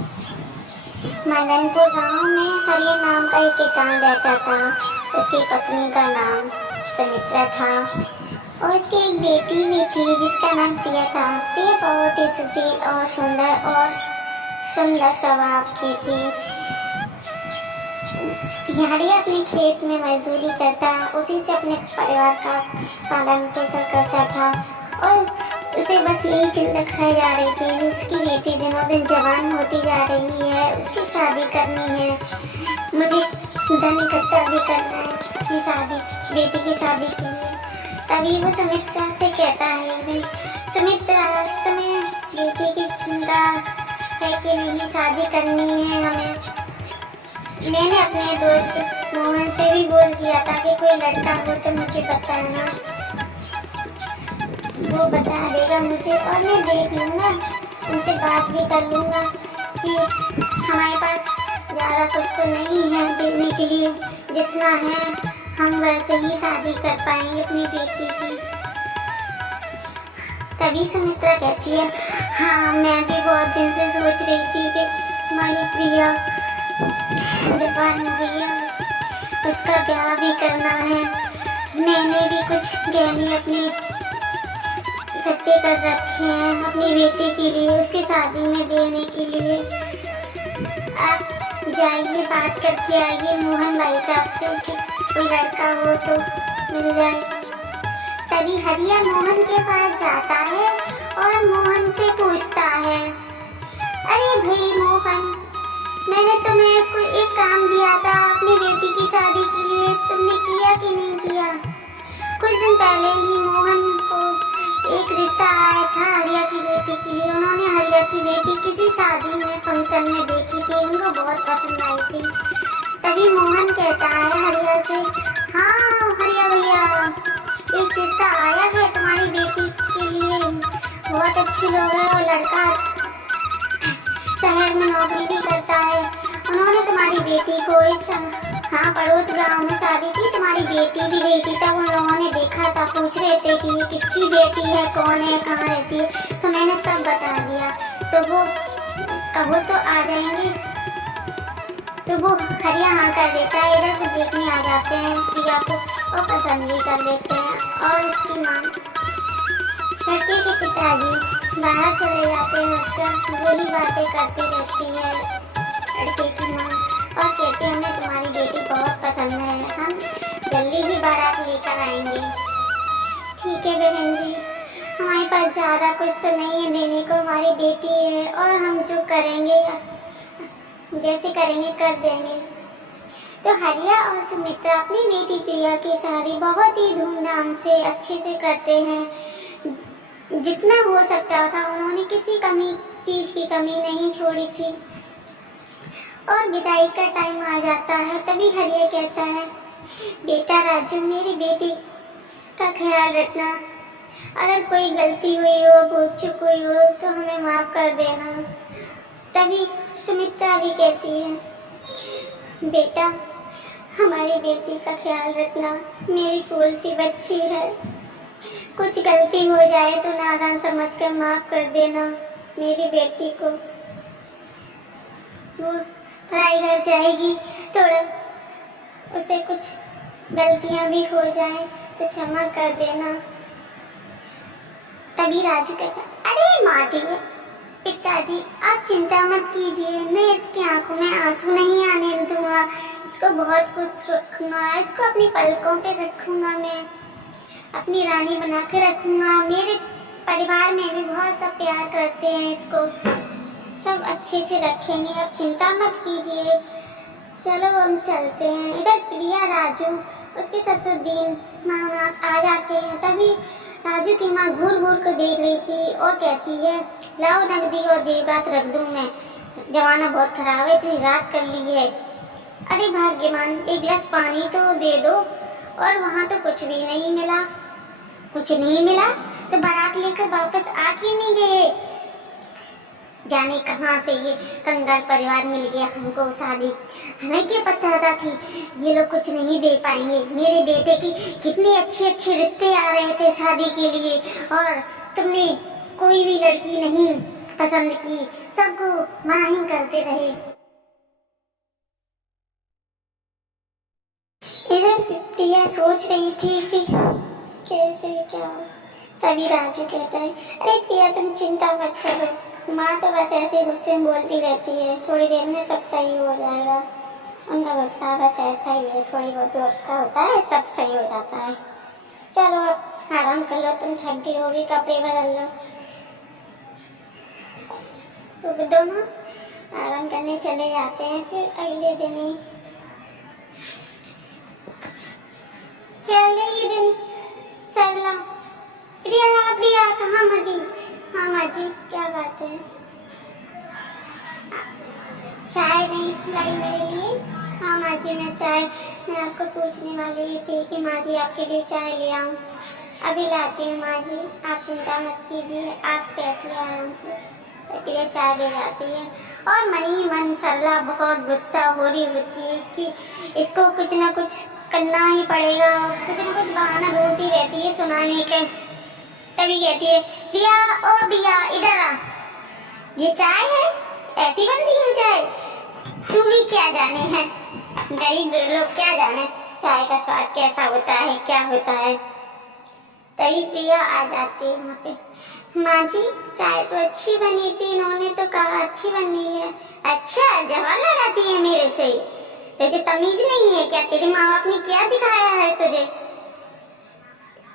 मदनपुर गांव में हरिया नाम का एक किसान रहता था। उसकी पत्नी का नाम सुमित्रा था और उसकी एक बेटी भी थी जिसका नाम प्रिया था। प्रिया बहुत ही सुशील और सुंदर स्वभाव की थी। हरिया अपने खेत में मजदूरी करता, उसी से अपने परिवार का पालन पोषण करता था और उसे बस यही चिंता खाई जा रही थी। उसकी बेटी दिनों दिन जवान होती जा रही है, उसकी शादी करनी है, मुझे धन इकट्ठा भी करना है अपनी बेटी की शादी के लिए। तभी वो सुमित्रा से कहता है एक दिन, सुमित्रा तुम्हें बेटी की चिंता है कि नहीं, शादी करनी है हमें। मैंने अपने दोस्त मोहन से भी बोल दिया था कि कोई लड़का हो तो मुझे बताना, वो बता देगा मुझे और मैं देख लूँगा, उनसे बात भी कर लूँगा कि हमारे पास ज़्यादा कुछ तो नहीं है देने के लिए, जितना है हम वैसे ही शादी कर पाएंगे अपनी बेटी की। तभी सुमित्रा कहती है, हाँ मैं भी बहुत दिन से सोच रही थी कि हमारी प्रिया जवान हो गई है, उसका ब्याह भी करना है। मैंने भी कुछ गहने अपनी इकट्ठे कर रखे हैं अपनी बेटी के लिए, उसकी शादी में देने के लिए। आप जाइए बात करके आइए मोहन भाई साहब से कि कोई लड़का हो तो मिल जाए। तभी हरिया मोहन के पास जाता है और मोहन से पूछता है, अरे भाई मोहन, मैंने तुम्हें कोई एक काम दिया था अपनी बेटी की शादी के लिए, तुमने किया कि नहीं किया? कुछ दिन पहले ही मोहन को एक रिश्ता आया था हरिया की बेटी के लिए। उन्होंने हरिया की बेटी किसी शादी में फंक्शन में देखी थी, उनको बहुत पसंद आई थी। तभी मोहन कहता है हरिया से, हाँ हरिया भैया, एक रिश्ता आया है तुम्हारी बेटी के लिए, बहुत अच्छे लोग हैं और लड़का शहर में नौकरी भी करता है। उन्होंने तुम्हारी बेटी को हाँ पड़ोस गांव में शादी थी, तुम्हारी बेटी भी गई थी, तब उन लोगों ने देखा था, पूछ रहे थे कि ये किसकी बेटी है, कौन है, कहाँ रहती है, तो मैंने सब बता दिया। तो वो कहो तो आ जाएंगे, तो वो हरिया हाँ कर देता है। इधर को देखने आ जाते हैं प्रिया को और पसंद भी कर लेते हैं। और उसकी माँ लड़के के पिताजी बाहर चले जाते हैं, उसका वही बातें करती रहती है लड़के की माँ और कहते हैं हमें तुम्हारी बेटी बहुत पसंद है, हम जल्दी ही बारात लेकर आएंगे। ठीक है बहन जी, हमारे पास ज़्यादा कुछ तो नहीं है देने को, हमारी बेटी है और हम जो करेंगे जैसे करेंगे कर देंगे। तो हरिया और सुमित्रा अपनी बेटी प्रिया की शादी बहुत ही धूमधाम से अच्छे से करते हैं। जितना हो सकता था उन्होंने किसी चीज़ की कमी नहीं छोड़ी थी। और विदाई का टाइम आ जाता है, तभी हरिया कहता है, बेटा राजू, मेरी बेटी का ख्याल रखना, अगर कोई गलती हुई हो, भूल चूक हुई हो तो हमें माफ़ कर देना। तभी सुमित्रा भी कहती है, बेटा हमारी बेटी का ख्याल रखना, मेरी फूल सी बच्ची है, कुछ गलती हो जाए तो नादान समझकर माफ़ कर देना मेरी बेटी को। वो पढ़ाई कर जाएगी, थोड़ा उसे कुछ गलतियां भी हो जाएं तो क्षमा कर देना। तभी राजू कहता, अरे माँ जी, पिताजी आप चिंता मत कीजिए, मैं इसकी आंखों में आंसू नहीं आने दूंगा, इसको बहुत खुश रखूंगा, इसको अपनी पलकों पे रखूंगा, मैं अपनी रानी बना के रखूंगा। मेरे परिवार में भी बहुत सब प्यार करते हैं इसको, सब अच्छे से रखेंगे, आप चिंता मत कीजिए। चलो हम चलते हैं। इधर प्रिया राजू उसके ससुर दीन नाथ आ जाते हैं। तभी राजू की माँ घूर घूर कर देख रही थी और कहती है, लाओ नगदी और जेवरात रख दूँ मैं, जमाना बहुत खराब है, इतनी रात कर ली है। अरे भाग्यवान, एक गिलास पानी तो दे दो। और वहाँ तो कुछ भी नहीं मिला। कुछ नहीं मिला तो बारात लेकर वापस आ क्यों नहीं गए? जाने कहाँ से ये कंगाल परिवार मिल गया हमको शादी। हमें क्या पता था कि ये लोग कुछ नहीं दे पाएंगे। मेरे बेटे की कितने अच्छे अच्छे रिश्ते आ रहे थे शादी के लिए और तुमने कोई भी लड़की नहीं पसंद की, सबको मना ही करते रहे। इधर प्रिया सोच रही थी कि कैसे क्या। तभी राजू कहता है, अरे प्रिया तुम चिंता मत करो, माँ तो बस ऐसे गुस्से में बोलती रहती है, थोड़ी देर में सब सही हो जाएगा। उनका गुस्सा बस ऐसा ही है, थोड़ी बहुत देर का होता है, सब सही हो जाता है। चलो अब आराम कर लो, तुम थक गई होगी, कपड़े बदल लो। तो दोनों आराम करने चले जाते हैं। फिर अगले दिन सरला, प्रिया प्रिया कहाँ मर गई? हाँ माँ जी, क्या बात है? चाय नहीं लाई मेरे लिए? हाँ माँ जी, मैं आपको पूछने वाली थी कि माँ जी आपके लिए चाय ले आऊँ। अभी लाती हूँ माँ जी, आप चिंता मत कीजिए, आप बैठिए आराम से। प्रिया चाय दे जाती है और मनी मन सरला बहुत गुस्सा हो रही होती है कि इसको कुछ ना कुछ करना ही पड़ेगा, कुछ ना कुछ बहाना ढूंढती रहती है सुनाने के। तभी कहती है, प्रिया ओ प्रिया इधर आ, ये चाय है, ऐसी बनती है चाय? तू भी क्या जाने है, गरीब लोग क्या जाने चाय का स्वाद कैसा होता है, क्या होता है। तभी प्रिया आ जाती है वहाँ पे। माँ जी चाय तो अच्छी बनी थी, इन्होंने तो कहा अच्छी बनी है। अच्छा जवान लड़ाती है मेरे से, तुझे तमीज नहीं है क्या? तेरे माँ बाप ने क्या सिखाया है तुझे?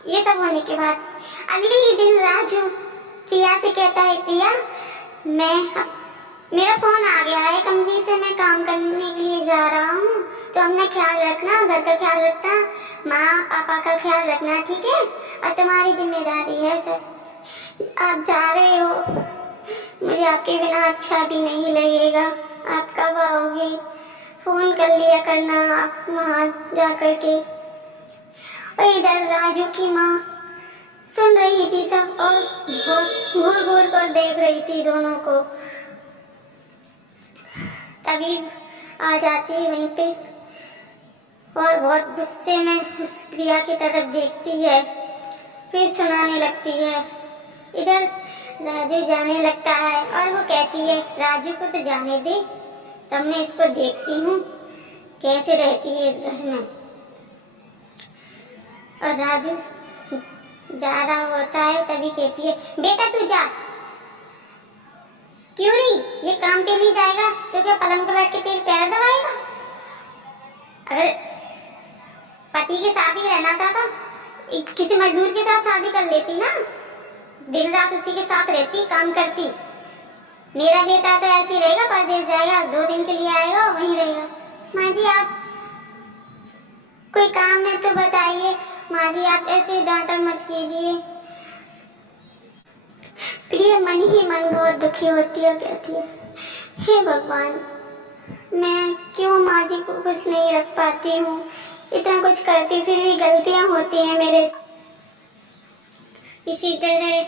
ये सब होने के बाद अगले ही दिन राजू प्रिया से कहता है, प्रिया मेरा फोन आ गया है कंपनी से, मैं काम करने के लिए जा रहा हूँ, तो अपना ख्याल रखना, घर का ख्याल रखना, माँ पापा का ख्याल रखना, ठीक है? और तुम्हारी जिम्मेदारी है सब। आप जा रहे हो, मुझे आपके बिना अच्छा भी नहीं लगेगा। आप कब आओगे? फोन कर लिया करना आप वहाँ जा करके। और इधर राजू की माँ सुन रही थी सब और घूर घूर कर देख रही थी दोनों को। तभी आ जाती है वहीं पे और बहुत गुस्से में उस प्रिया की तरफ देखती है, फिर सुनाने लगती है। इधर राजू जाने लगता है और वो कहती है, राजू को तो जाने दे, तब मैं इसको देखती हूँ कैसे रहती है इस घर में। और राजू जा रहा होता है, तभी कहती है, बेटा तू जा। क्यों नहीं? ये काम पे नहीं जाएगा तो क्या पलंग पर बैठ के तेरे पैर दबाएगा? अगर पति के साथ ही रहना था तो किसी मजदूर के साथ शादी कर लेती ना, दिन रात उसी के साथ रहती, काम करती। मेरा बेटा तो ऐसे ही रहेगा, परदेश जाएगा, 2 दिन के लिए आएगा वहीं रहेगा। माँ जी आप कोई काम है तो बताइए, माँ जी आप ऐसे डांटा मत कीजिए। प्रिया मन ही मन बहुत दुखी होती है, कहती है, हे भगवान मैं क्यों माँ जी को खुश नहीं रख पाती हूँ, इतना कुछ करती फिर भी गलतियाँ होती हैं मेरे। इसी तरह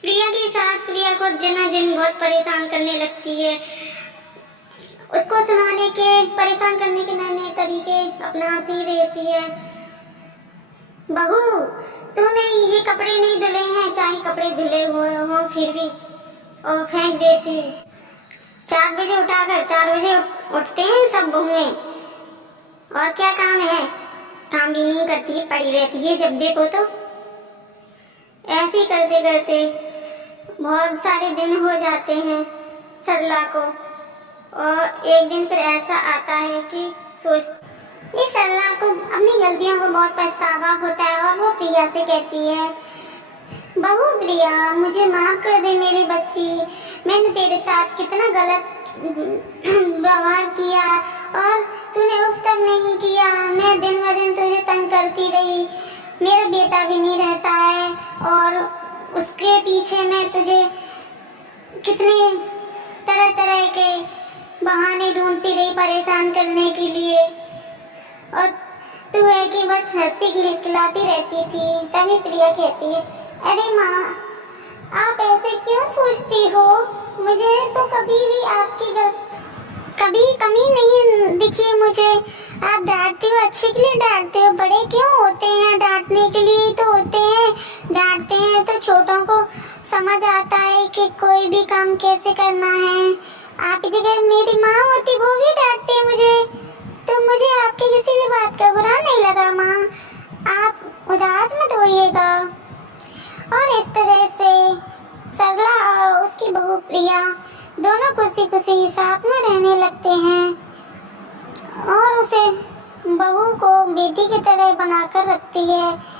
प्रिया की सास प्रिया को दिन दिन बहुत परेशान करने लगती है, उसको सुनाने के परेशान करने के नए नए तरीके अपनाती रहती है। बहू तूने ये कपड़े नहीं धुले हैं, चाहे कपड़े धुले हुए हों फिर भी, और फेंक देती। 4 बजे उठाकर 4 बजे उठते हैं सब बहुएं, और क्या काम है, काम भी नहीं करती, पड़ी रहती है जब देखो तो। ऐसे ही करते करते बहुत सारे दिन हो जाते हैं सरला को, और एक दिन फिर ऐसा आता है कि इस सरला को अपनी गलतियों को बहुत पछतावा होता है और वो प्रिया से कहती है, बहू प्रिया मुझे माफ कर दे मेरी बच्ची, मैंने तेरे साथ कितना गलत व्यवहार किया और तूने उफ तक नहीं किया, मैं दिन ब दिन तुझे तंग करती रही, मेरा बेटा भी नहीं रहता है और उसके पीछे मैं तुझे कितने तरह तरह के बहाने ढूंढती रही परेशान करने के लिए, और तू है कि बस हंसती खिलखिलाती रहती थी। तभी प्रिया कहती है, अरे माँ आप ऐसे क्यों सोचती हो, मुझे तो कभी भी आपकी कभी कमी नहीं दिखी मुझे, आप डांटती हो अच्छे के लिए डांटते हो, बड़े क्यों होते हैं? डांटने के लिए ही तो होते हैं। डांटते हैं तो छोटों को समझ आता है कि कोई भी काम कैसे करना है। आपकी जगह मेरी माँ होती, वो भी डांटती है मुझे। तो मुझे आपकी किसी भी बात का बुरा नहीं लगा माँ, आप उदास मत होइएगा। और इस तरह से सरला और उसकी बहू प्रिया दोनों खुशी खुशी साथ में रहने लगते हैं और उसे बहू को बेटी की तरह बनाकर रखती है।